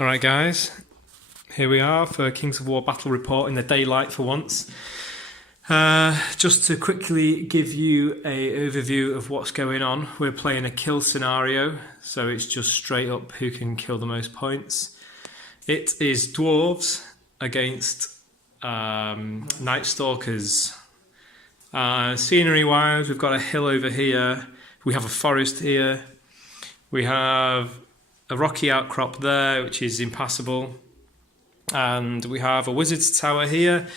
Alright guys, here we are for Kings of War Battle Report in the daylight for once. Just to quickly give you an overview of what's going on, we're playing a kill scenario, so it's just straight up who can kill the most points. It is Dwarves against Night Stalkers. Scenery wise, we've got a hill over here, we have a forest here, we have a rocky outcrop there which is impassable, and we have a wizard's tower here,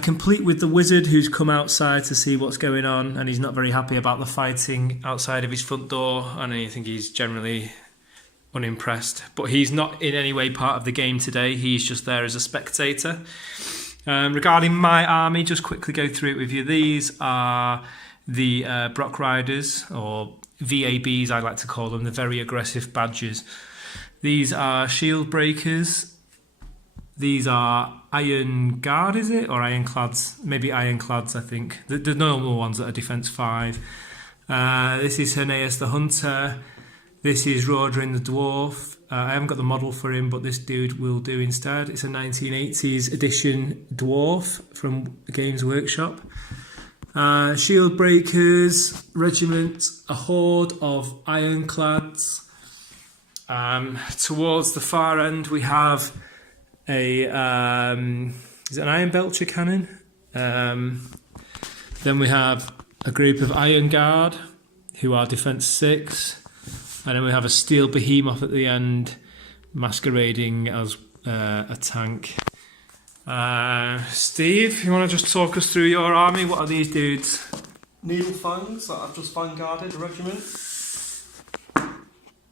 complete with the wizard who's come outside to see what's going on, and he's not very happy about the fighting outside of his front door, and I think he's generally unimpressed, but he's not in any way part of the game today, he's just there as a spectator. Regarding my army, just quickly go through it with you. These are the Brock Riders, or VABs I like to call them, the very aggressive badgers. These are shield breakers. These are Iron Guard, is it? Or Ironclads? Maybe Ironclads, I think. The normal ones that are defense 5. This is Herneas the Hunter. This is Rodrin the Dwarf. I haven't got the model for him, but this dude will do instead. It's a 1980s edition Dwarf from Games Workshop. Shield Breakers, Regiment, a horde of Ironclads. Towards the far end we have a is it an Iron Belcher cannon? Then we have a group of Iron Guard who are defense 6, and then we have a Steel Behemoth at the end masquerading as a tank. Steve, you want to just talk us through your army? What are these dudes? Needle Fangs that I've just vanguarded a regiment.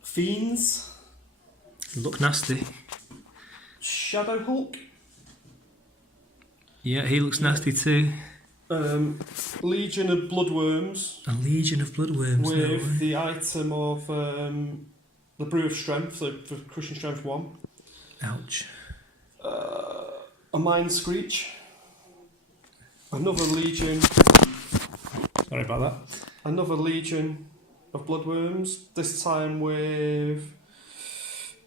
Fiends. Look nasty. Shadow Hulk. Yeah, he looks nasty too. Legion of Bloodworms. A Legion of Bloodworms. With the item of the Brew of Strength, so for Crushing Strength 1. Ouch. A Mind Screech. Another Legion. Sorry about that. Another Legion of Bloodworms. This time with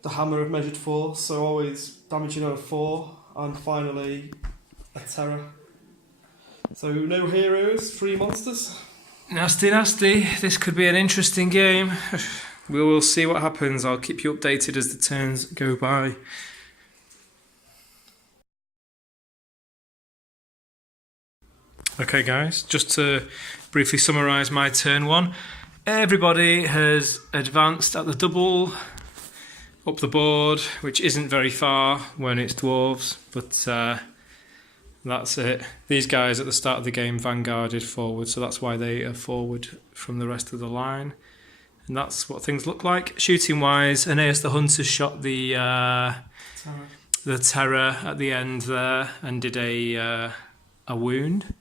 the Hammer of Measured Force, so always damaging over 4. And finally, a Terror. So no heroes, 3 monsters. Nasty, nasty. This could be an interesting game. We will see what happens. I'll keep you updated as the turns go by. Okay guys, just to briefly summarise my turn 1. Everybody has advanced at the double up the board, which isn't very far when it's Dwarves, but that's it. These guys at the start of the game vanguarded forward, so that's why they are forward from the rest of the line. And that's what things look like. Shooting wise, Aeneas the Hunter shot the Terror at the end there and did a wound.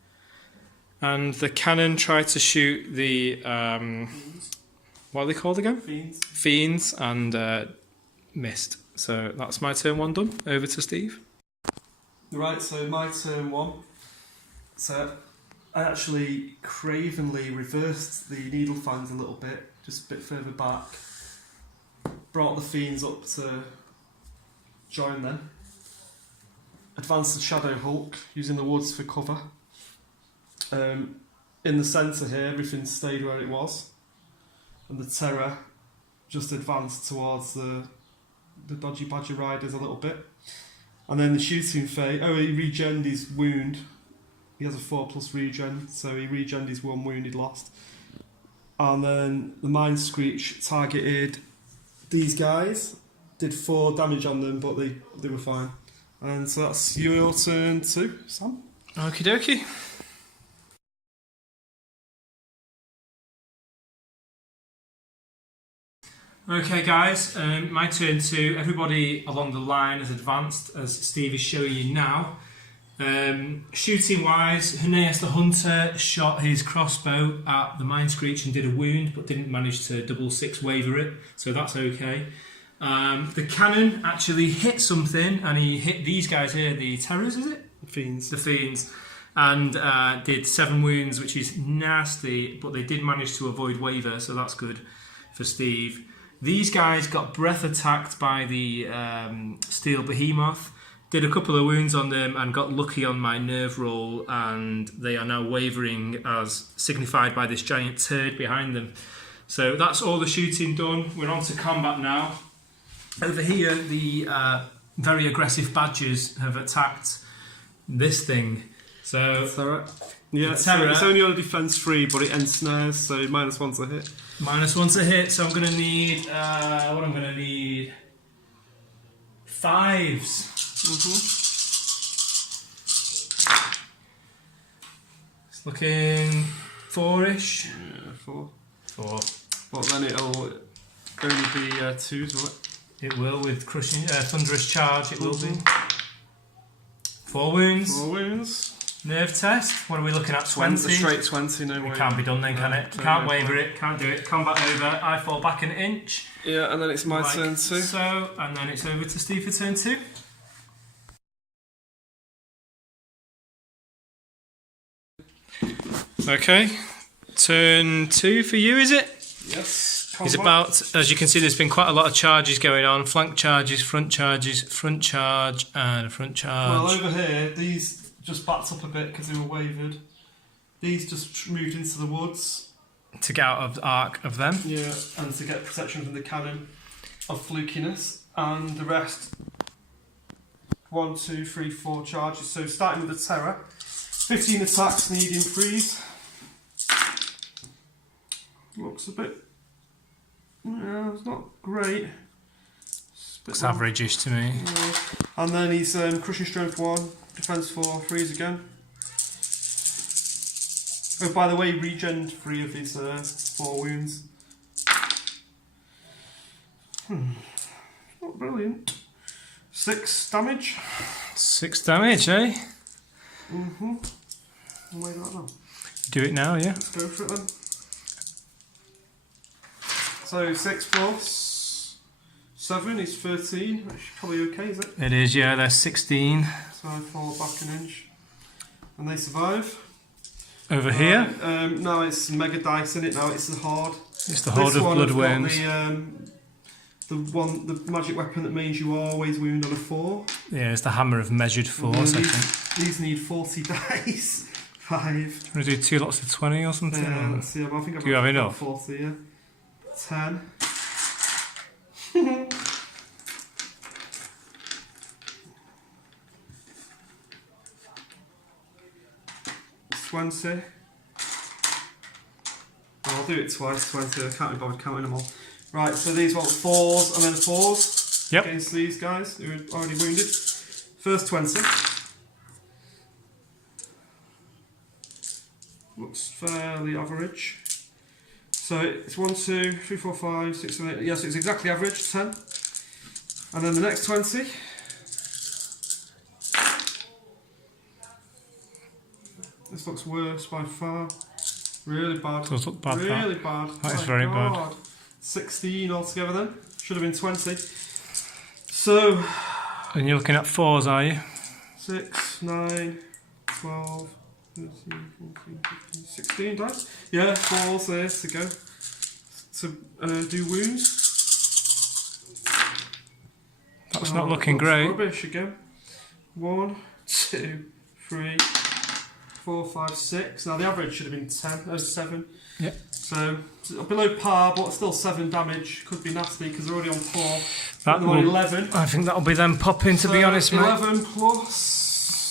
And the cannon tried to shoot the what are they called again? Fiends, and missed. So that's my turn 1 done. Over to Steve. Right, so my turn 1. So I actually cravenly reversed the Needle Fangs a little bit, just a bit further back. Brought the Fiends up to join them. Advanced the Shadow Hulk using the woods for cover. In the centre here, everything stayed where it was, and the Terror just advanced towards the dodgy badger riders a little bit. And then the shooting phase, he regened his wound. He has a 4+ regen, so he regened his 1 wound he'd lost. And then the Mind Screech targeted these guys, did 4 damage on them, but they were fine. And so that's your turn 2, Sam. Okie dokie. Okay guys, my turn 2. Everybody along the line has advanced, as Steve is showing you now. Shooting wise, Herneas the Hunter shot his crossbow at the Mind Screech and did a wound, but didn't manage to double 6 waver it, so that's okay. The cannon actually hit something, and he hit these guys here, the Terrors, is it? Fiends. The Fiends. And did 7 wounds, which is nasty, but they did manage to avoid waver, so that's good for Steve. These guys got breath attacked by the steel behemoth. Did a couple of wounds on them and got lucky on my nerve roll, and they are now wavering as signified by this giant turd behind them. So that's all the shooting done. We're on to combat now. Over here, the very aggressive badgers have attacked this thing. So Terror. Yeah, Terror. it's only on a defense 3, but it ensnares, so -1 to hit. -1 to hit, so I'm going to need, what I'm going to need, 5s. It's looking 4-ish. Yeah, 4. 4. But then it'll only be 2s, will it? It will, with crushing, thunderous charge, it will be. 4 wounds. 4 wounds. Nerve test, what are we looking at, 20? A straight 20, no way. It can't be done then, can it? Can't waver it, can't do it. Combat over, I fall back an inch. Yeah, and then it's my turn too. So, and then it's over to Steve for turn 2. Okay, turn 2 for you, is it? Yes. He's about, as you can see, there's been quite a lot of charges going on. Flank charges, front charge, and a front charge. Well, over here, these just backed up a bit because they were wavered. These just moved into the woods. To get out of the arc of them. Yeah, and to get protection from the cannon of flukiness. And the rest, 1, 2, 3, 4 charges. So starting with the terror, 15 attacks, needing freeze. Looks a bit... Yeah, it's not great. Looks average-ish to me. Yeah. And then he's crushing strength 1, defense 4, freeze again. Oh, by the way, regen 3 of his 4 wounds. Not brilliant. 6 damage. 6 damage, eh? I'll wait that now. Do it now, yeah. Let's go for it then. So 6 plus 7 is 13, which is probably okay, is it? It is, yeah, they're 16. So I fall back an inch. And they survive. Over here? No, it's mega dice in it now, it's the horde. It's the horde of blood wounds. The magic weapon that means you always wound on a 4. Yeah, it's the hammer of measured force, I think. These need 40 dice. 5. Do you want to do 2 lots of 20 or something? Yeah, let's see, I think I've Do you have got enough? 40, yeah. 10. 20. I'll do it twice, 20. I can't be bothered counting them all. Right, so these want 4s and then 4s against these guys who are already wounded. First 20. Looks fairly average. So it's 1, 2, 3, 4, 5, 6, 7, 8. Yes, it's exactly average, 10. And then the next 20. This looks worse by far. Really bad. Does look bad. Really bad. That is very bad. 16 altogether then. Should have been 20. So. And you're looking at 4s, are you? 6, 9, 12, 13, 14, 15, 16 dice. Yeah, 4s there to go. To do wounds. That's not looking great. Rubbish again. 1, 2, 3, 4, 5, 6. Now the average should have been 10, 7. Yeah. So below par, but still 7 damage. Could be nasty because they're already on 4. That they're will, on 11. I think that'll be them popping, to be honest, mate. 11 plus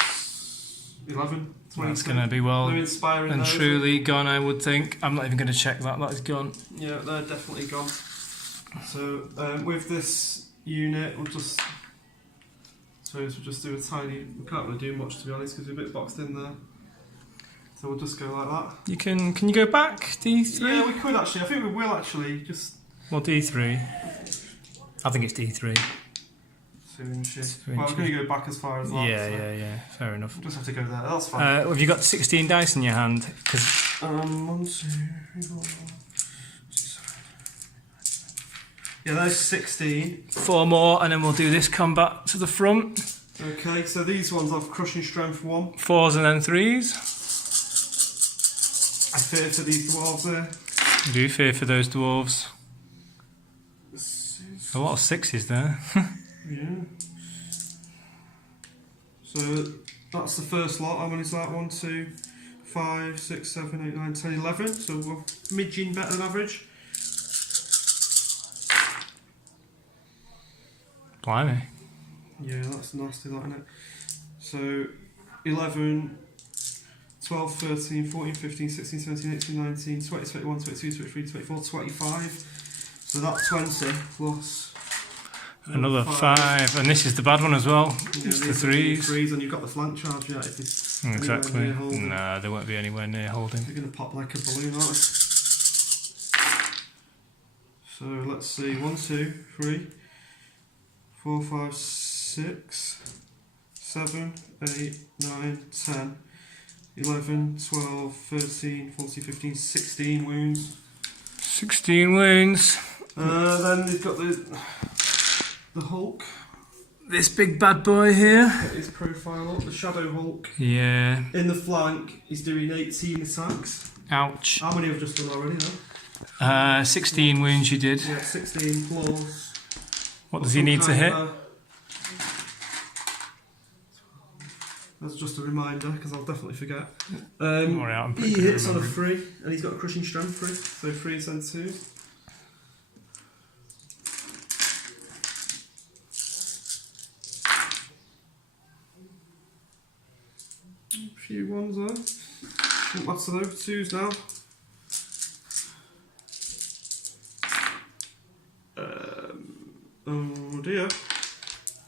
11. 20. That's going to be well no inspiring and truly gone, I would think. I'm not even going to check that. That is gone. Yeah, they're definitely gone. So with this unit, we'll just. We'll just do a tiny. We can't really do much, to be honest, because we're a bit boxed in there. So we'll just go like that. You can you go back, D3? Yeah, we could actually. I think we will actually. Just. Well, D3. I think it's D3. 2 inches. 2 Well, inches. we're going to go back as far as that. Yeah. Fair enough. We'll just have to go there. That's fine. Have you got 16 dice in your hand? 'Cause 1, 2, 3, 4, 5, 6, 7. Yeah, there's 16. 4 more, and then we'll do this combat to the front. Okay, so these ones have crushing strength 1. 4s and then 3s. I fear for these dwarves there. I do fear for those dwarves. A lot of 6s there. Yeah. So that's the first lot. How many is that? 1, 2, 5, 6, 7, 8, 9, 10, 11. So we're midging better than average. Blimey. Yeah, that's nasty, that, isn't it? So 11, 12, 13, 14, 15, 16, 17, 18, 19, 20, 21, 22, 23, 24, 25. So that's 20 plus Another 5. And this is the bad one as well. Yeah, It's the 3s. Threes, and you've got the flank charge. Yeah, if it's Exactly. anywhere near holding. No, they won't be anywhere near holding. They're going to pop like a balloon, aren't they? So let's see. 1, 2, 3, 4, 5, 6, 7, 8, 9, 10, 11, 12, 13, 14, 15, 16 wounds. 16 wounds. Then they've got the Hulk. This big bad boy here. Get his profile up. The Shadow Hulk. Yeah. In the flank, he's doing 18 attacks. Ouch. How many have just done already, though? 16 wounds you did. Yeah, 16 plus. What does he need to hit? That's just a reminder, because I'll definitely forget. I'm He hits on a 3, and he's got a crushing strength 3, so 3s and 2s. A few ones there. Shouldn't matter though, 2s now. Oh dear.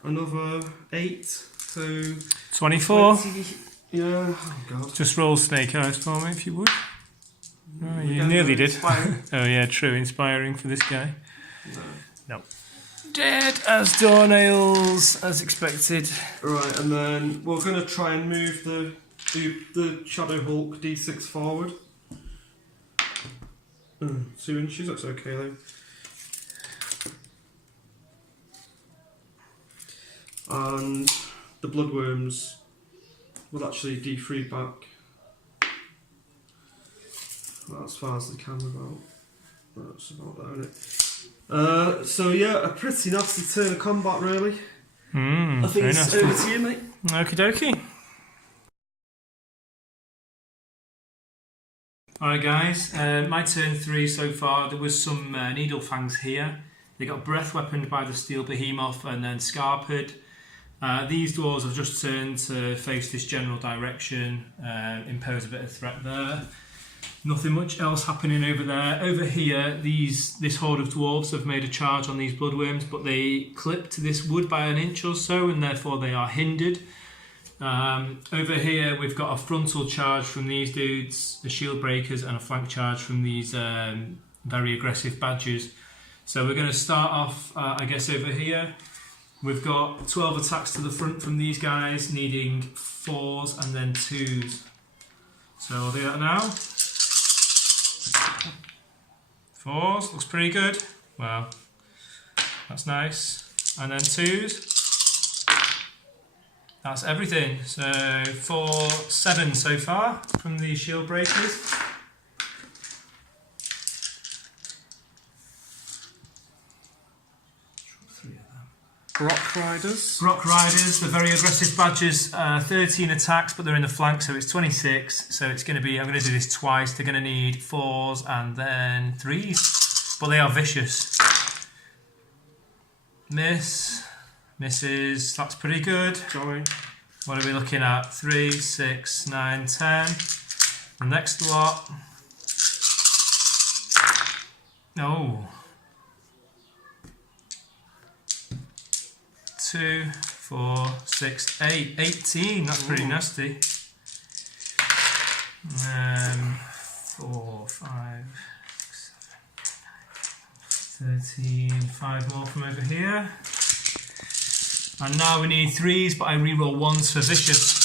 Another 8, so 24. 20. Yeah, oh god. Just roll snake eyes for me if you would. Oh, you Again, nearly did. inspiring. Oh yeah, true. Inspiring for this guy. No. No. Dead as doornails, as expected. Right, and then we're going to try and move the Shadow Hulk D6 forward. 2 inches, that's okay though. And the Bloodworms will actually D3 back. Well, as far as they can without. That's about that, isn't it? So yeah, a pretty nasty turn of combat really. I think very it's nasty. over to you, mate. Okie dokie. Alright guys, my turn 3 so far. There was some needle fangs here. They got breath weaponed by the steel behemoth and then scarpered. These dwarves have just turned to face this general direction, impose a bit of threat there. Nothing much else happening over there. Over here, this horde of dwarves have made a charge on these bloodworms, but they clipped this wood by an inch or so, and therefore they are hindered. Over here, we've got a frontal charge from these dudes, the shield breakers, and a flank charge from these very aggressive badgers. So we're going to start off, I guess, over here. We've got 12 attacks to the front from these guys, needing 4s and then 2s. So I'll do that now. 4s, looks pretty good. Wow, that's nice. And then 2s. That's everything. So 4, 7 so far from the shield breakers. Rock Riders. Rock Riders, the very aggressive badgers, 13 attacks, but they're in the flank, so it's 26. So it's going to be, I'm going to do this twice. They're going to need 4s and then 3s, but they are vicious. Miss, misses, that's pretty good. Going. What are we looking at? 3, 6, 9, 10. The next lot. Oh. 2, 4, 6, 8. 18. That's pretty nasty. 4, 5, 6, 7, 13. 5 more from over here. And now we need 3s, but I reroll 1s for vicious.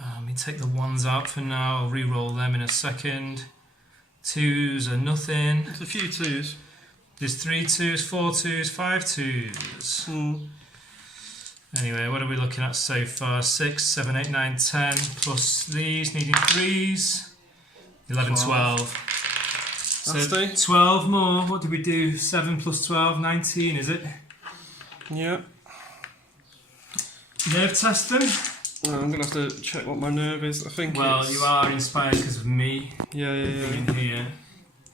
Let me take the 1s out for now. I'll reroll them in a second. 2s are nothing. There's a few 2s. There's 3 2s, 4 2s, 5 2s. Anyway, what are we looking at so far? 6, 7, 8, 9, 10, plus these, needing 3s. 11, 12. So Nasty. 12 more. What did we do? 7 plus 12, 19, is it? Yeah. Nerve testing? Well, I'm going to have to check what my nerve is. I think Well, you are inspired because of me Yeah. being here.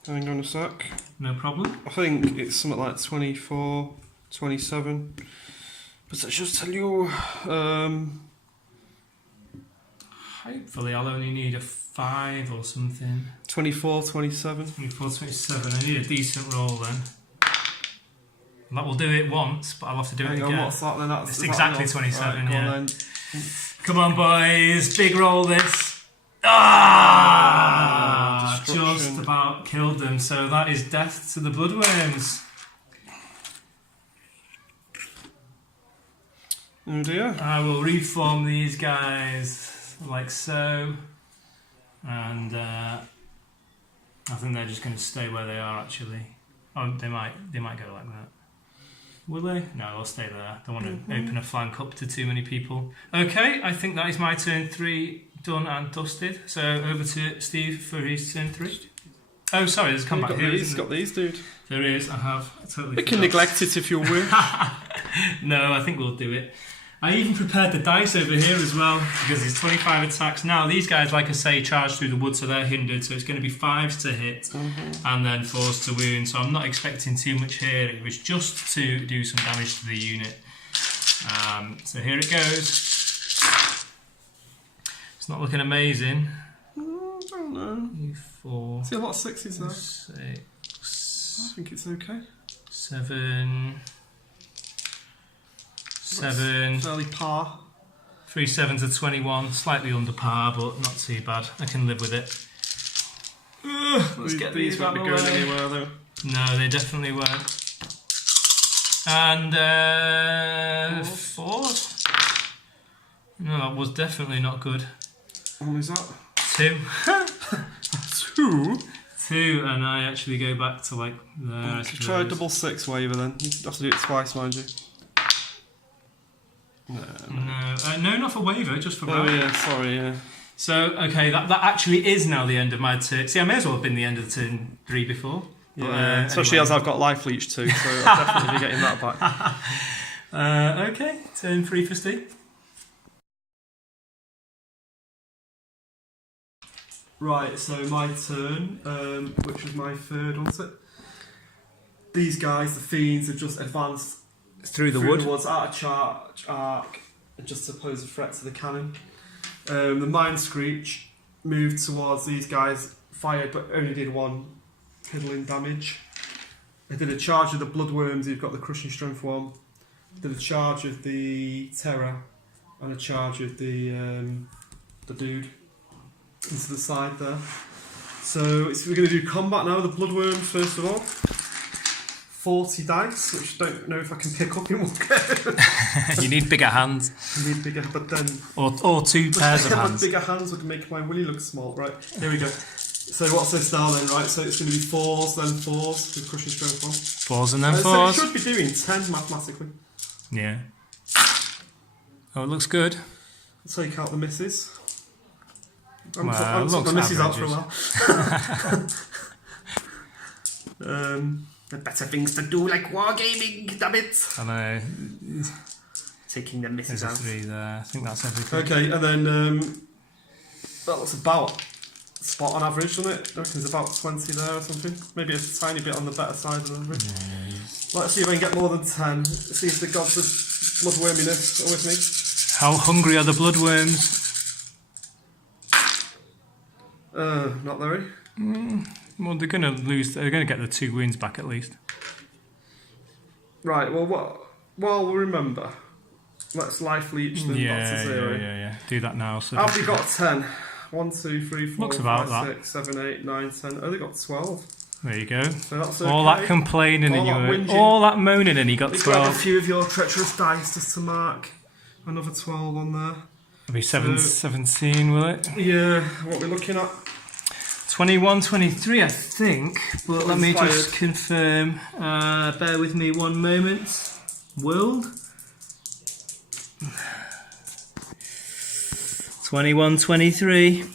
Hang on a sec. No problem. I think it's something like 24, 27. But I should tell you, Hopefully I'll only need a 5 or something. 24, 27. 24, 27. I need a decent roll then. That will do it once, but I'll have to do it Hang on, again. what's that then? That's, It's is that exactly enough? 27, Right, go on yeah. then. Come on, boys. Big roll this. Ah! Destruction. Just about killed them. So that is death to the bloodworms. Oh dear. I will reform these guys like so. And I think they're just going to stay where they are actually. Oh, they might go like that. Will they? No, they'll stay there. Don't want to open a flank up to too many people. Okay, I think that is my turn 3 done and dusted. So over to Steve for his turn 3. Oh, sorry, there's a comeback here. He's got these, dude. There is. I have totally. We can forgot. neglect it if you will. No, I think we'll do it. I even prepared the dice over here as well because it's 25 attacks. Now these guys, like I say, charge through the wood, so they're hindered. So it's going to be 5s to hit and then 4s to wound. So I'm not expecting too much here. It was just to do some damage to the unit. So here it goes. It's not looking amazing. I don't know. 4, See a lot of 6s there. 6, I think it's okay. 7. 7, Fairly par. 3 7s to 21, slightly under par, but not too bad. I can live with it. Let's get These won't be out of the going way. anywhere though. No, they definitely won't. And 4. No, that was definitely not good. What was that? 2. 2? 2, and I actually go back to like there. I Try a suppose. double 6 waiver then. You have to do it twice, mind you. No, not for waiver, just for. Oh yeah, sorry, yeah. So okay, that actually is now the end of my turn. See, I may as well have been the end of turn 3 before. But, Yeah, especially anyway. as I've got life leech too, so I'll definitely be getting that back. Okay, turn 3 for Steve. Right, so my turn, which was my 3rd, wasn't it? These guys, the fiends, have just advanced Through the through wood. the woods, out of charge arc, and just to pose a threat to the cannon. The Mind Screech moved towards these guys, fired, but only did 1 piddling damage. They did a charge of the Bloodworms, who've got the Crushing Strength 1. Did a charge of the Terror, and a charge of the dude into the side there. So we're going to do combat now. The Bloodworms first of all. 40 dice, which I don't know if I can pick up in one go. You need bigger hands. I need bigger, but then Or 2 pairs of hands. bigger hands would make my willy look small. Right, here we go. So what's this now then? Right, so it's going to be 4s, then 4s with Crushing Strength 1. 4s and then So it 4s. should be doing 10 mathematically. Yeah. Oh, it looks good. I'll take out the misses. Well, I haven't it took looks my misses out for a averages. while. Better things to do, like wargaming, damn it! I know. Taking the There's misses a out. 3 there. I think that's everything. Okay, and then that looks about spot on average, doesn't it? I reckon there's about 20 there or something. Maybe a tiny bit on the better side than average. Let's see if I can get more than 10. Let's see if the gods of bloodworminess are with me. How hungry are the bloodworms? Not very. Well, they're going to lose. They're going to get the 2 wounds back at least. Right, well, we'll remember. Let's life leech them back to 0. Yeah. Do that now. So Have we got 10? 1, 2, 3, 4, Looks about 5, that. 6, 7, 8, 9, 10. Oh, they got 12. there you go. So that's okay. All that complaining All and that you whinging. all that moaning and you got You grab a 12. few of your treacherous dice just to mark another 12 on there. It'll be 17, will it? Yeah, what we're looking at. 21, 23, I think. But let me just Inspired. confirm. Bear with me one moment. World. 21, 23.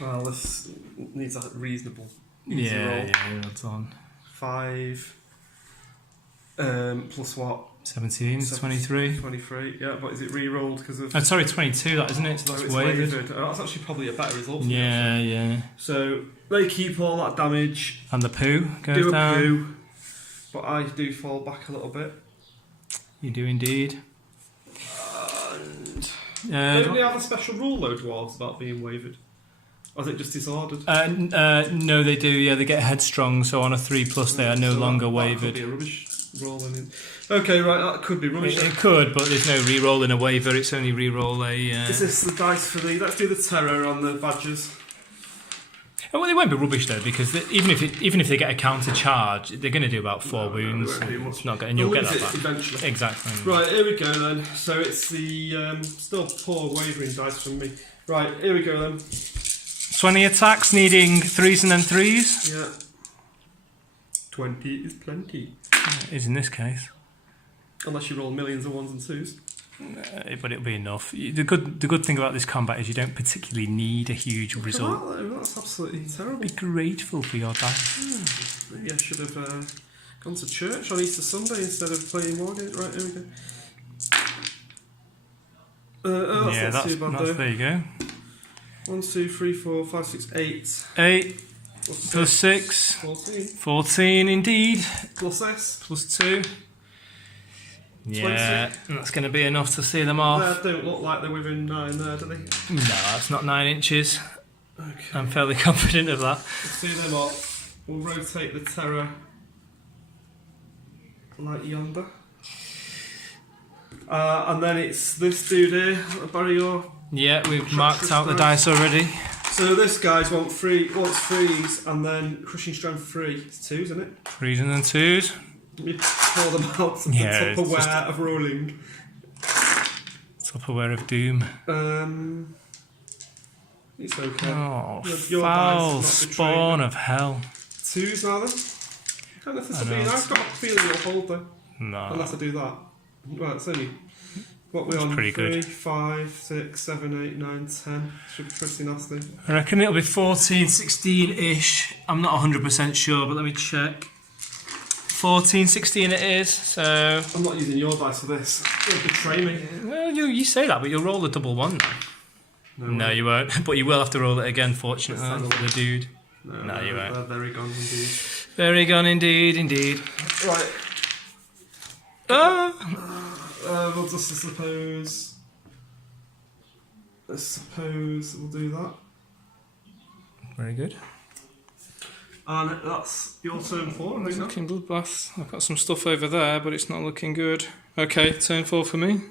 Well, let's needs a reasonable easy roll. Yeah, that's on. 5 plus what? 17, 23. 23, yeah, but is it re-rolled because of... Oh, sorry, 22, that isn't it? So that's it's wavered. Oh, that's actually probably a better result for me, Yeah, actually. yeah. So they keep all that damage. And the poo goes do a down. poo, but I do fall back a little bit. You do indeed. And don't they have a special rule, though, Dwarves, about being wavered? Or is it just disordered? No, they do. Yeah, they get headstrong. So on a 3+ they are no longer wavered. That could be a rubbish roll. Okay, right, that could be rubbish. It could, but there's no re-roll in a waiver. It's only re-roll a. Is this the dice for the? Let's do the terror on the badgers. Oh, well, they won't be rubbish though, because even if they get a counter charge, they're going to do about 4 wounds. It's not and you'll get that back eventually. Exactly. Right, here we go then. So it's the still poor wavering dice from me. Right, here we go then. 20 attacks, needing 3s and then 3s. Yeah. 20 is plenty. It is in this case. Unless you roll millions of 1s and 2s. But it'll be enough. The good thing about this combat is you don't particularly need a huge result. That's absolutely terrible. Be grateful for your dice. Maybe I should have gone to church on Easter Sunday instead of playing Wargame. Right, here we go. That's not too bad though. There you go. 1, 2, 3, 4, 5, 6, 8. 8 plus 6. 14. 14 indeed. Plus S. Plus 2. Yeah, that's going to be enough to see them off. They don't look like they're within 9 there, do they? No, that's not 9 inches. Okay. I'm fairly confident of that. We'll see them off. We'll rotate the terror like yonder. And then it's this dude here, Barry. Yeah, we've marked out the dice already. So this guy's wants 3s and then crushing strength 3. It's 2s, isn't it? 3s and then 2s. Let me pour them out to the Tupperware of rolling. Tupperware of doom. It's okay. Oh, your foul dice spawn of hell. 2s now then? I don't know if this will be. I've got a feeling it'll hold though. No. Unless I do that. Right, it's only... What we're on? Pretty 3, good. 5, 6, 7, 8, 9, 10. Should be pretty nasty. I reckon it'll be 14, 16-ish. I'm not 100% sure, but let me check. 14, 16 it is, so... I'm not using your dice for this. You'll betray me. Well, you say that, but you'll roll a double 1 now. No, you won't. But you will have to roll it again, fortunately, for the dude. No, you won't. They're very gone indeed. Very gone indeed, indeed. Right. We'll just I suppose we'll do that. Very good. And that's your turn 4, I think. Looking bloodbath. I've got some stuff over there, but it's not looking good. Okay, turn 4 for me.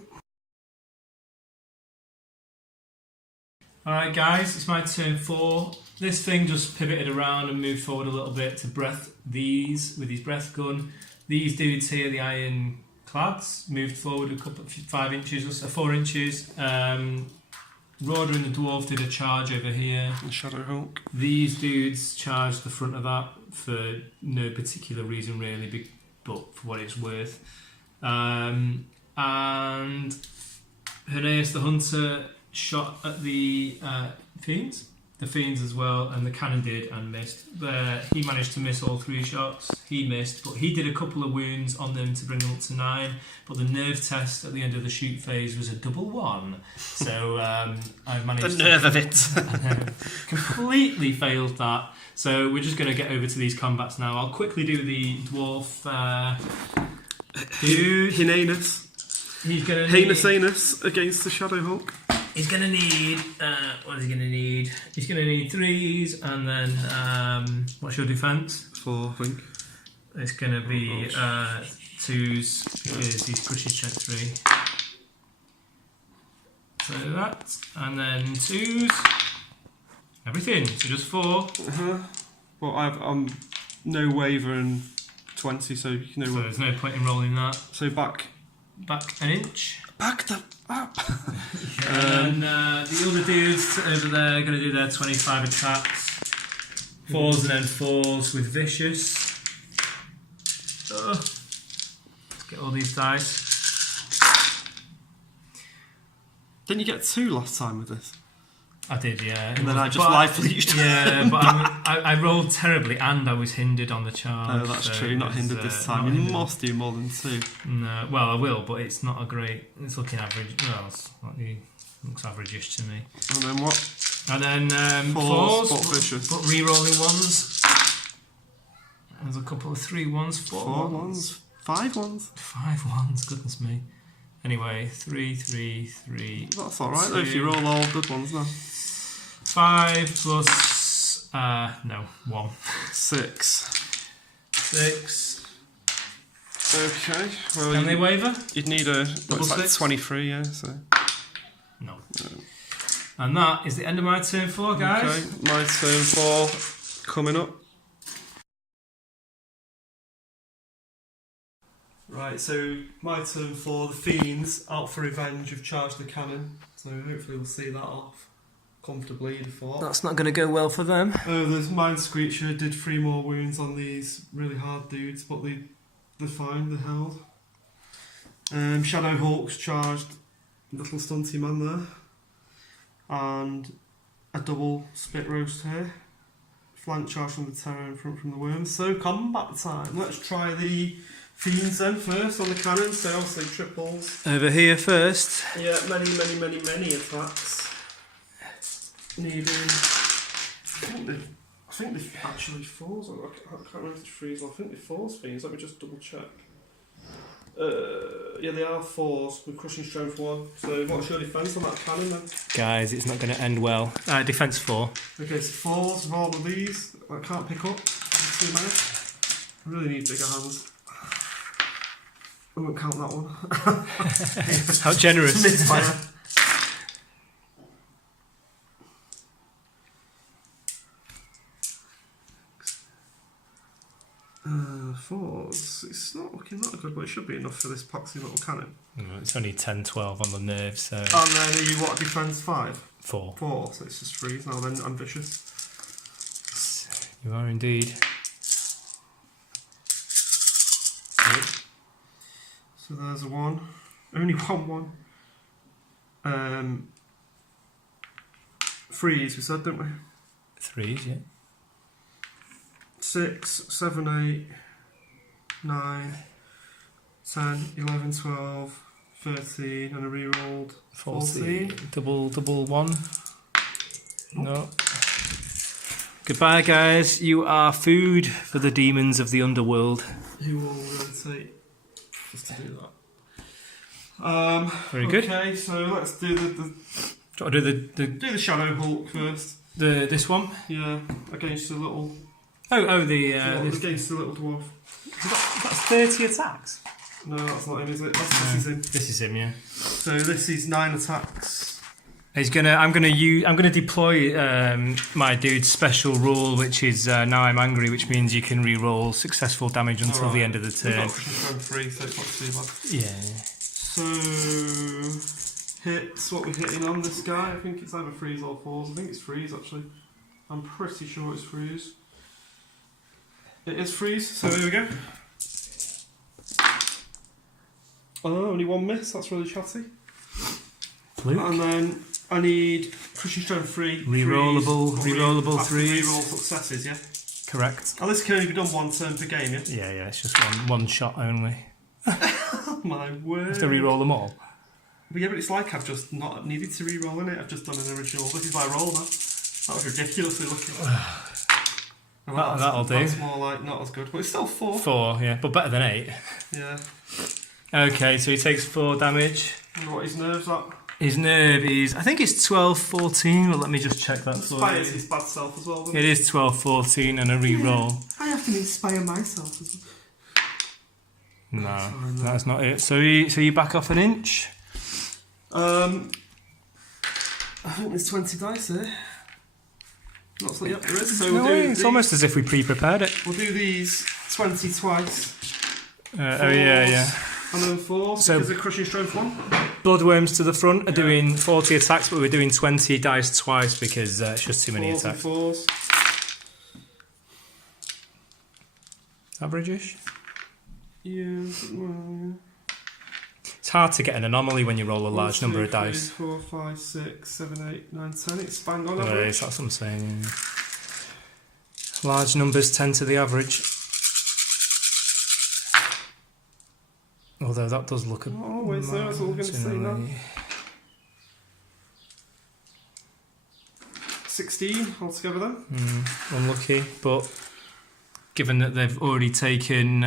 Alright guys, it's my turn 4. This thing just pivoted around and moved forward a little bit to breath these with his breath gun. These dudes here, the iron clads, moved forward a couple 5 inches or so, 4 inches. Rhoda and the dwarf did a charge over here. The Shadow Hulk. These dudes charged the front of that for no particular reason really, but for what it's worth. And Herneus the Hunter shot at the fiends as well, and the cannon did and missed. He managed to miss all 3 shots. He missed, but he did a couple of wounds on them to bring them up to 9. But the nerve test at the end of the shoot phase was a double 1. So I managed the nerve of it. completely failed that. So we're just going to get over to these combats now. I'll quickly do the dwarf dude. Heinous. He's going to Heinous Anus against the Shadow Hulk. He's going to need, what is he going to need? He's going to need 3s, and then, what's your defence? 4, I think. It's going to be 2s, because he's crushing strength 3. So that, and then 2s. Everything, so just 4. Well, I'm no waiver and 20, so you know. So there's no point in rolling that. So back an inch. Back the up. And the other dudes over there are going to do their 25 attacks. 4s and then 4s with vicious. Let's get all these dice. Didn't you get 2 last time with this? I did, yeah. And then I just life leached. Yeah, but I rolled terribly and I was hindered on the charge. Oh, that's true. Not hindered this time. You must do more than 2. No, well, I will, but it's not a great. It's looking average. Well, looks average-ish to me. And then what? And then fours, but re-rolling ones. There's a couple of 3 ones, 4 ones, 5 ones. 5 ones, goodness me. Anyway, 3, 3, 3. That's alright though if you roll all good ones now. 5 plus, no, 1. 6. 6. Okay. Well, Can they waver? You'd need a double like 6? 23, yeah. So. No. And that is the end of my turn 4, guys. Okay, my turn 4 coming up. Right, so my turn 4, the Fiends, out for revenge, have charged the cannon. So hopefully we'll see that off comfortably, you'd have thought. That's not going to go well for them. Oh, there's Mind Screecher, did 3 more wounds on these really hard dudes, but they're fine, they're held. Shadow Hawks charged little stunty man there. And a double spit roast here. Flank charge from the Terror in front from the Worms. So combat time. Let's try the Fiends then first on the cannon. So obviously triples. Over here first. Yeah, many attacks. Needing. I think they actually falls. I can't remember if it's freeze. I think they falls Fiends. Let me just double check. Yeah, they are 4s with crushing strength 1. So what's your defence on that cannon then? Guys, it's not going to end well. Defence 4. Okay, so 4s of all of these. I can't pick up. Too many. I really need bigger hands. I won't count that one. How generous. Misfire. 4s. It's not looking that good, but it should be enough for this poxy little cannon. It's only 10, 12 on the nerve, so... And then are you what, defence 5? 4. 4, so it's just 3s now then, ambitious. You are indeed. Good. So there's a 1. Only 1. 3s we said, didn't we? 3s, yeah. 6, 7, 8, 9, 10, 11, 12, 13, and a re-rolled 14. Double 1. No. Goodbye, guys. You are food for the demons of the underworld. Who will rotate just to do that. Very good. Okay, so let's do the Do you want to do do the Shadow Hulk first. this one? Yeah, against the little. Against the little dwarf. That's 30 attacks. No, that's not him, is it? This is him. This is him, yeah. So this is 9 attacks. I'm gonna deploy my dude's special rule, which is now I'm angry, which means you can re-roll successful damage until the end of the turn. Free, so it's not too bad. Yeah. So hits. What we're hitting on this guy? I think it's either 3s or 4s. I think it's 3s actually. I'm pretty sure it's 3s. It is 3s. So here we go. Oh, only 1 miss. That's really chatty. Fluke. And then I need crushing strength 3. Rerollable 3s. Reroll successes, yeah? Correct. Oh, this can only be done 1 turn per game, yeah? Yeah, it's just one shot only. Oh my word. You have to re-roll them all. But yeah, but it's like I've just not needed to re-roll in it. I've just done an original. This is my roll now. That was ridiculously looking. That'll do. That's more like not as good, but it's still 4. 4, yeah, but better than 8. Yeah. Okay, so he takes 4 damage. I wonder what his nerve's at. His nerve is, I think it's 12, 14. Well, let me just check that. Inspires his bad self as well, doesn't it is 12, 14 and a re-roll. Yeah, I have to inspire myself as well. No, that's not it. So you back off an inch? I think there's 20 dice there. Not so, yep, there is. So it's almost as if we pre-prepared it. We'll do these 20 twice. Yeah. And then 4, so because of crushing strength 1. Bloodworms to the front are doing 40 attacks, but we're doing 20 dice twice because it's just too many attacks. 4s. Average-ish? Yeah, well, yeah. It's hard to get an anomaly when you roll a large number of 3, dice. 4, 5, 6, 7, 8, 9, 10. It's bang on Right, average. that's what I'm saying. Large numbers tend to the average. Although that does look a Not always though, that's all we're going to say now. 16 altogether then. Unlucky, but given that they've already taken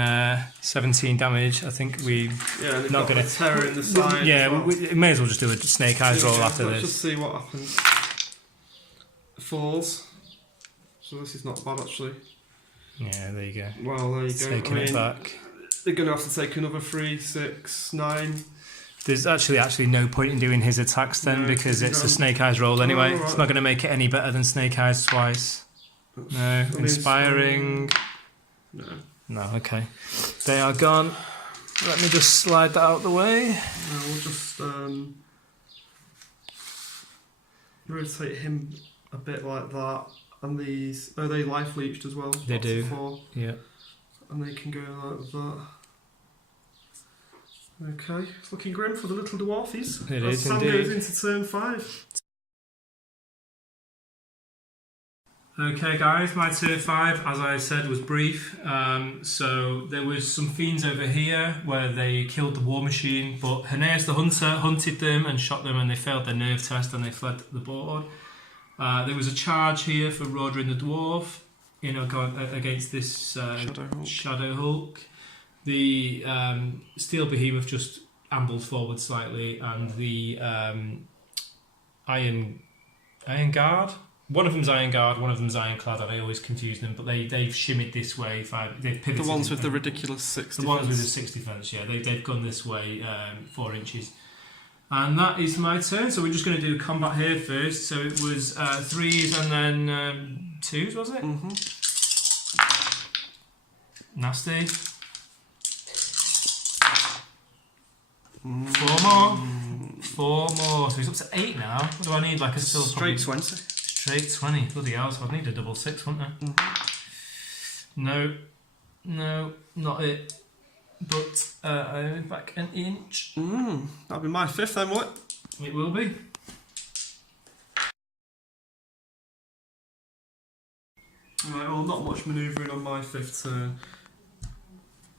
17 damage, I think we they've not got going the terror in the side. Yeah, as well. we may as well just do a snake eyes roll after Let's this. just see what happens. Falls. So this is not bad actually. Yeah, there you go. Well, there you go. Taking it back. They're going to have to take another 3, 6, 9. There's actually no point in doing his attacks then because it's a snake eyes roll anyway. Oh, right. It's not going to make it any better than snake eyes twice. No, inspiring. No, okay. They are gone. Let me just slide that out the way. No, we'll just rotate him a bit like that. And these, they life leached as well. They do. 4. Yeah. And they can go like that. Okay, it's looking grim for the little dwarfies. It As is Sam indeed. goes into turn 5. Okay guys, my turn 5, as I said, was brief. So there was some fiends over here where they killed the war machine, but Haeneas the Hunter hunted them and shot them and they failed their nerve test and they fled the board. There was a charge here for Rodrin the Dwarf against this Shadow Hulk. The Steel Behemoth just ambled forward slightly and the Iron Guard. One of them's Iron Guard, one of them's Ironclad, and I always confuse them, but they've shimmied this way. They've pivoted. The ones with the ridiculous 6 The defense. ones with the 6 defense, yeah. They've gone this way 4 inches. And that is my turn, so we're just going to do combat here first. So it was 3s and then 2s, was it? Mm-hmm. Nasty. 4 more. 4 more. So he's up to 8 now. What do I need? Like a still Straight 20. Straight 20. Bloody hell, so I'd need a double 6, wouldn't I? Mm-hmm. No, not it. But I'm back an inch. That'll be my 5th then, what? It will be. Right, well, not much manoeuvring on my 5th turn.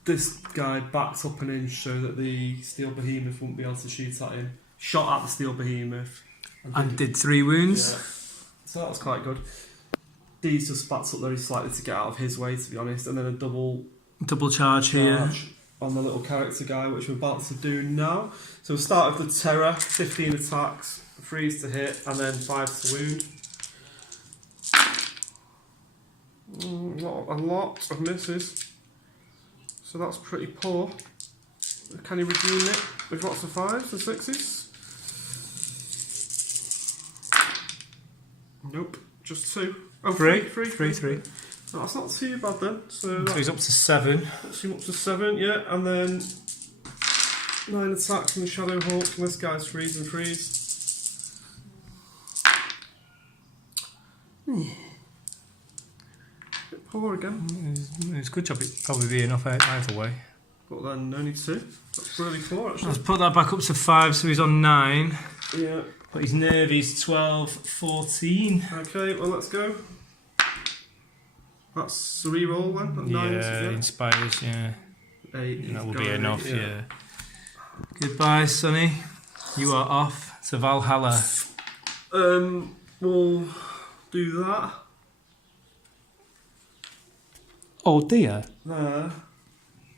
This guy backed up an inch so that the Steel Behemoth wouldn't be able to shoot at him. Shot at the Steel Behemoth. And did 3 wounds. Yeah. So that was quite good. These just backed up very slightly to get out of his way, to be honest. And then a double charge here. On the little character guy, which we're about to do now. So we'll start with the Terror, 15 attacks, 3s to hit, and then 5 to wound. A lot of misses. So that's pretty poor. Can you redeem it with lots of 5s and 6s? Nope, just 2. Oh, 3. Oh, that's not too bad then. So he's up to 7. Puts him up to 7, yeah, and then 9 attacks from the Shadow Hawk, and this guy's 3s and 3s. Bit poor again. It's a good job, it'd probably be enough either way. But then only 2. That's really poor actually. Let's put that back up to 5, so he's on 9. Yeah. But his nerve is 12, 14. Okay, well let's go. That's a reroll then? At 9, Yeah, inspires, yeah. 8. That will be enough, yeah. Goodbye, Sonny. You are off to Valhalla. We'll do that. Oh dear. There.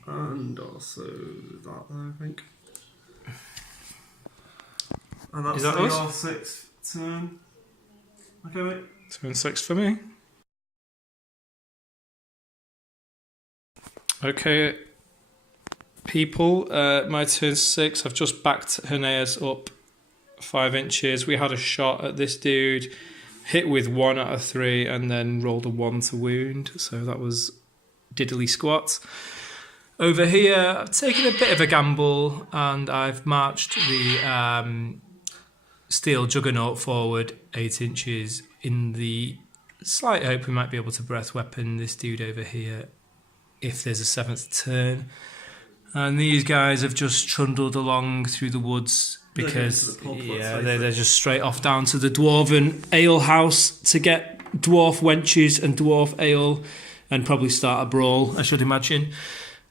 And also that there, I think. And that's Is that your us? 6th turn. Okay, mate. Turn 6 for me. Okay, people, my turn 6. I've just backed Haeneas up 5 inches. We had a shot at this dude, hit with 1 out of 3, and then rolled a 1 to wound. So that was diddly squat. Over here, I've taken a bit of a gamble, and I've marched the Steel Juggernaut forward 8 inches in the slight hope we might be able to breath weapon this dude over here if there's a 7th turn. And these guys have just trundled along through the woods because They're going to the pub, they're just straight off down to the Dwarven Ale House to get dwarf wenches and dwarf ale and probably start a brawl, I should imagine,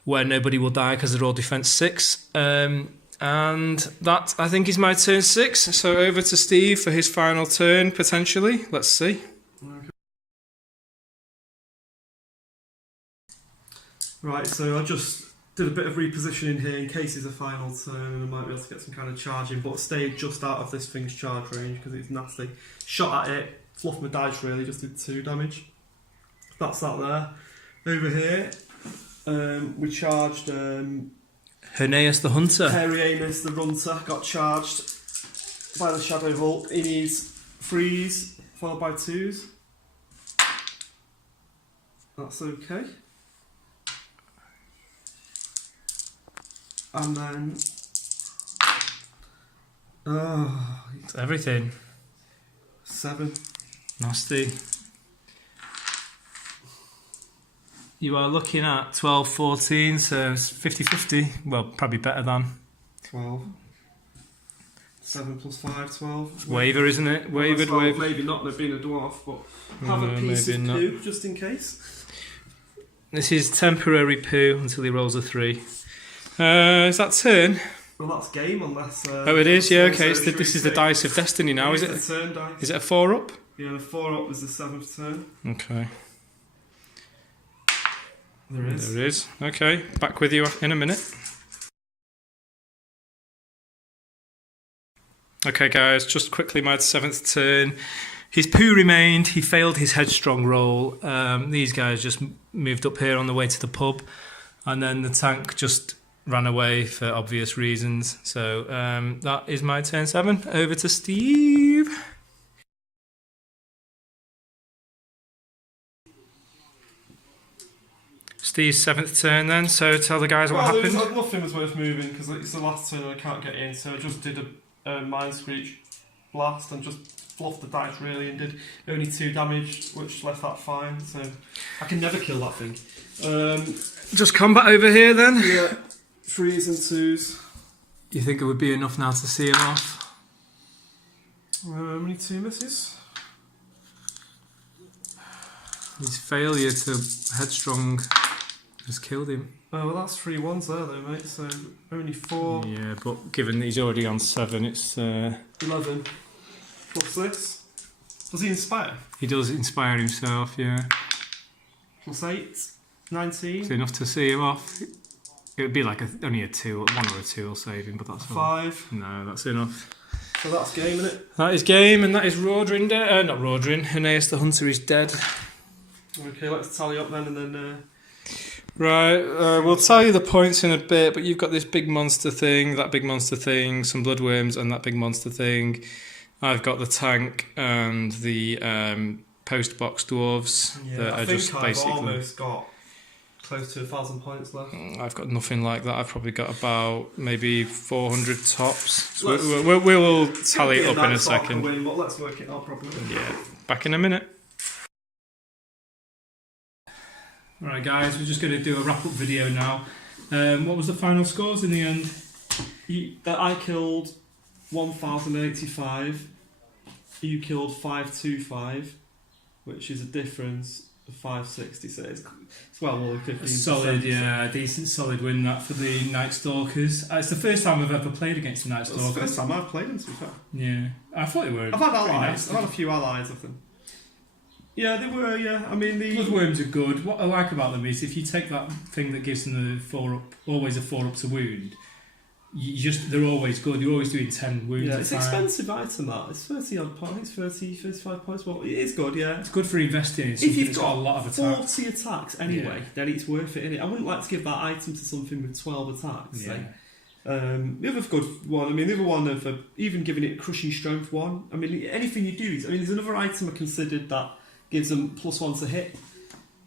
where nobody will die because they're all defense 6. And that, I think, is my turn 6. So over to Steve for his final turn, potentially. Let's see. Okay. Right, so I just did a bit of repositioning here in case it's a final turn and I might be able to get some kind of charge in, but stayed just out of this thing's charge range because it's nasty. Shot at it, fluffed my dice really, just did 2 damage. That's that there. Over here, we charged Herneas the Hunter. Herianus the Runter, got charged by the Shadow Hulk. He needs 3s followed by 2s. That's okay. And then... Oh, It's everything. 7. Nasty. You are looking at 12, 14, so it's 50-50. Well, probably better than. 12. 7 plus 5, 12. Waver, isn't it? Wavered, 12, wavered. maybe not, there being a dwarf, but have a piece of poo just in case. This is temporary poo until he rolls a 3. Is that turn? Well, that's game unless... Oh, it is, yeah, okay. So This is the dice of destiny now, is it? The turn dice. Is it a 4-up? Yeah, the 4-up was the 7th turn. Okay. There is. There is. Okay, back with you in a minute. Okay, guys, just quickly, my 7th turn. His poo remained. He failed his headstrong roll. These guys just moved up here on the way to the pub, and then the tank just ran away for obvious reasons. So that is my turn 7. Over to Steve. Steve's 7th turn then, so tell the guys what happened. Nothing was worth moving because it's the last turn and I can't get in, so I just did a Mind Screech blast and just fluffed the dice really and did only 2 damage, which left that fine, so I can never kill that thing. Just combat over here then? Yeah, 3s and 2s. You think it would be enough now to see him off? Only 2 misses. His failure to headstrong has killed him. Oh, well, that's 3 1s there, though, mate. So only 4. Yeah, but given that he's already on 7, it's 11 plus this. Does he inspire? he does inspire himself. Yeah, Plus 8, 19. it's enough to see him off. It would be like only a 2, 1 or a 2 will save him, but that's all. 5. No, that's enough. So that's game, isn't it? That is game, and that is Rodrin dead. Not Rodrin. Herneas the Hunter is dead. Okay, let's tally up then, and then. Right, we'll tell you the points in a bit, but you've got this big monster thing, that big monster thing, some bloodworms, and that big monster thing. I've got the tank and the post box dwarves that I are think just I've basically. almost got close to 1,000 points left. I've got nothing like that. I've probably got about maybe 400 tops. So Let's- we will tally it It'll up be in a Night Stalker second. win, but let's work it out properly. Yeah, back in a minute. Right, guys, we're just going to do a wrap-up video now. What was the final scores in the end? I killed 1,085. You killed 525, which is a difference of 560. So it's well more than 15%. Solid, yeah, a decent solid win that for the Night Stalkers. It's the first time I've ever played against the Night It's the Stalkers. first time I've played them, to be fair. Yeah, I thought they were. I've had pretty allies. nice. I've had a few allies of them. Yeah, they were. Yeah, I mean the Bloodworms are good. What I like about them is if you take that thing that gives them the 4-up, always a 4-up to wound, they're always good. You're always doing 10 wounds. Yeah, at it's a an time. expensive item that. It's 30 odd points, 30, 35 points. Well, it is good, yeah. It's good for investing in If something you've that's got got a lot of attacks. 40 attacks anyway, Yeah. then it's worth it, innit? I wouldn't like to give that item to something with 12 attacks. Yeah. Say. The other good one, I mean, the other one of even giving it crushing strength 1. I mean, anything you do, there's another item I considered that gives them +1 to hit.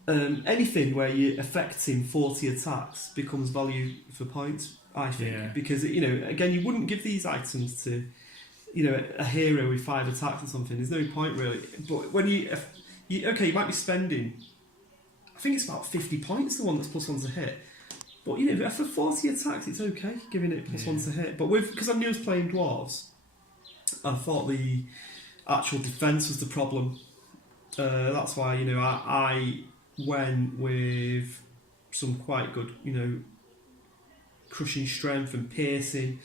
Anything where you're affecting 40 attacks becomes value for points, I think. Yeah. Because, again, you wouldn't give these items to, a hero with 5 attacks or something. There's no point really. But when you might be spending, I think it's about 50 points, the one that's +1 to hit. But after 40 attacks, it's okay giving it +1 to hit. But because I knew I was playing dwarves, I thought the actual defence was the problem. That's why I went with some quite good crushing strength and piercing,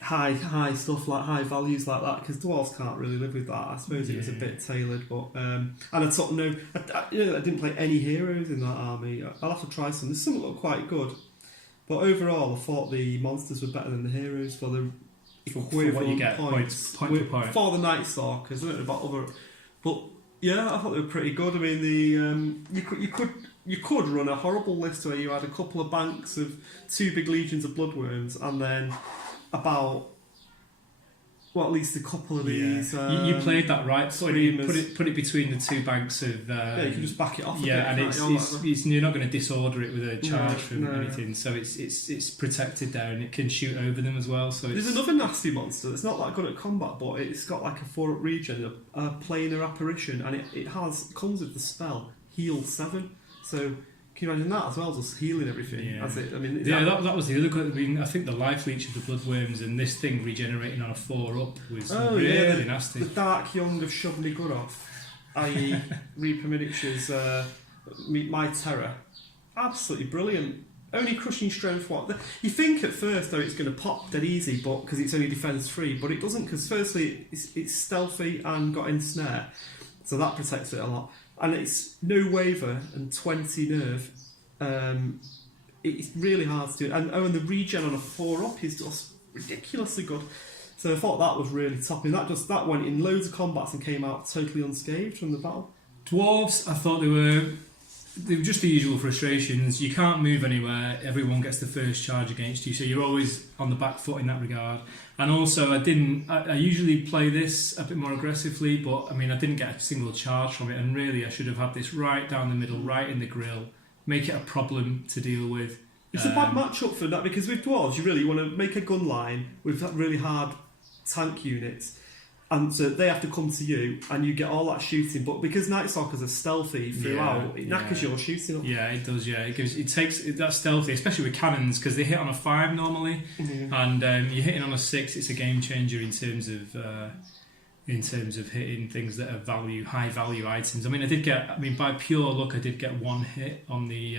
high stuff like high values like that, because dwarves can't really live with that. I suppose it was a bit tailored, but and I took I didn't play any heroes in that army. I'll have to try some. There's some that look quite good, but overall I thought the monsters were better than the heroes for the what you get points point for point for the Night Stalkers. I don't know about other, but yeah, I thought they were pretty good. I mean, you could run a horrible list where you had a couple of banks of 2 big legions of bloodworms, and then about at least a couple of these. You played that right. So put it between the 2 banks of. You can just back it off. Yeah, and you're not going to disorder it with a charge from anything. So it's protected there, and it can shoot over them as well. So there's another nasty monster that's not that good at combat, but it's got like a 4-up regen, a planar apparition, and it comes with the spell Heal 7. So can you imagine that as well, just healing everything? Yeah. That was the other good. I mean, I think the life leech of the bloodworms and this thing regenerating on a 4-up was really nasty. The Dark Young of Shubnigurov, i.e. Reaper Miniatures, My Terror, absolutely brilliant. Only crushing strength. You think at first though it's going to pop dead easy, but because it's only defense 3, but it doesn't, because firstly it's stealthy and got ensnare, so that protects it a lot. And it's no waver and 20 nerve. It's really hard to do. And the regen on a 4-up is just ridiculously good. So I thought that was really top. And that went in loads of combats and came out totally unscathed from the battle. Dwarves, I thought they were just the usual frustrations. You can't move anywhere. Everyone gets the first charge against you, so you're always on the back foot in that regard. And also, I usually play this a bit more aggressively, but I mean, I didn't get a single charge from it, and really I should have had this right down the middle, right in the grill, make it a problem to deal with. It's a bad matchup for that, because with dwarves you want to make a gun line with that really hard tank units, and so they have to come to you and you get all that shooting, but because Night Stalkers are stealthy throughout, it knackers your shooting up. Yeah, it does. Yeah, it takes that stealthy, especially with cannons, because they hit on a 5 normally, and you're hitting on a 6. It's a game changer in terms of hitting things that are high value items. I mean, by pure luck, I did get 1 hit on the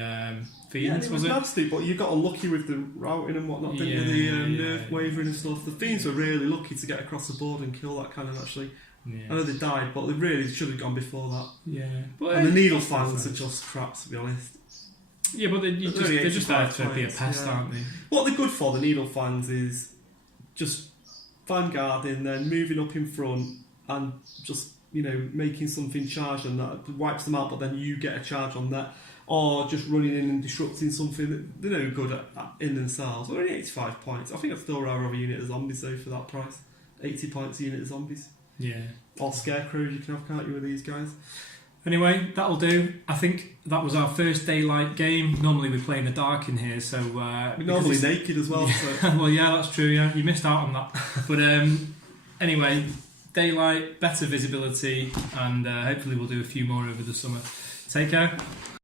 Fiends. It was nasty, but you got unlucky with the routing and whatnot, didn't you? The nerf wavering and stuff. The Fiends were really lucky to get across the board and kill that cannon, actually. Yeah. I know they died, but they really should have gone before that. Yeah. And the needle fangs are just crap, to be honest. Yeah, but they're just there to be a pest, aren't they? What they're good for, the needle fangs, is just vanguarding, then moving up in front and just making something charge, and that wipes them out, but then you get a charge on that, or just running in and disrupting something that they're no good at in themselves. We're only 85 points. I think I'd still rather have a unit of zombies though for that price. 80 points a unit of zombies. Yeah. Or scarecrows you can have, can't you, with these guys? Anyway, that'll do. I think that was our first daylight game. Normally we play in the dark in here, so we're normally naked as well. Yeah. So. Well, yeah, that's true. Yeah, you missed out on that. But anyway, daylight, better visibility, and hopefully we'll do a few more over the summer. Take care.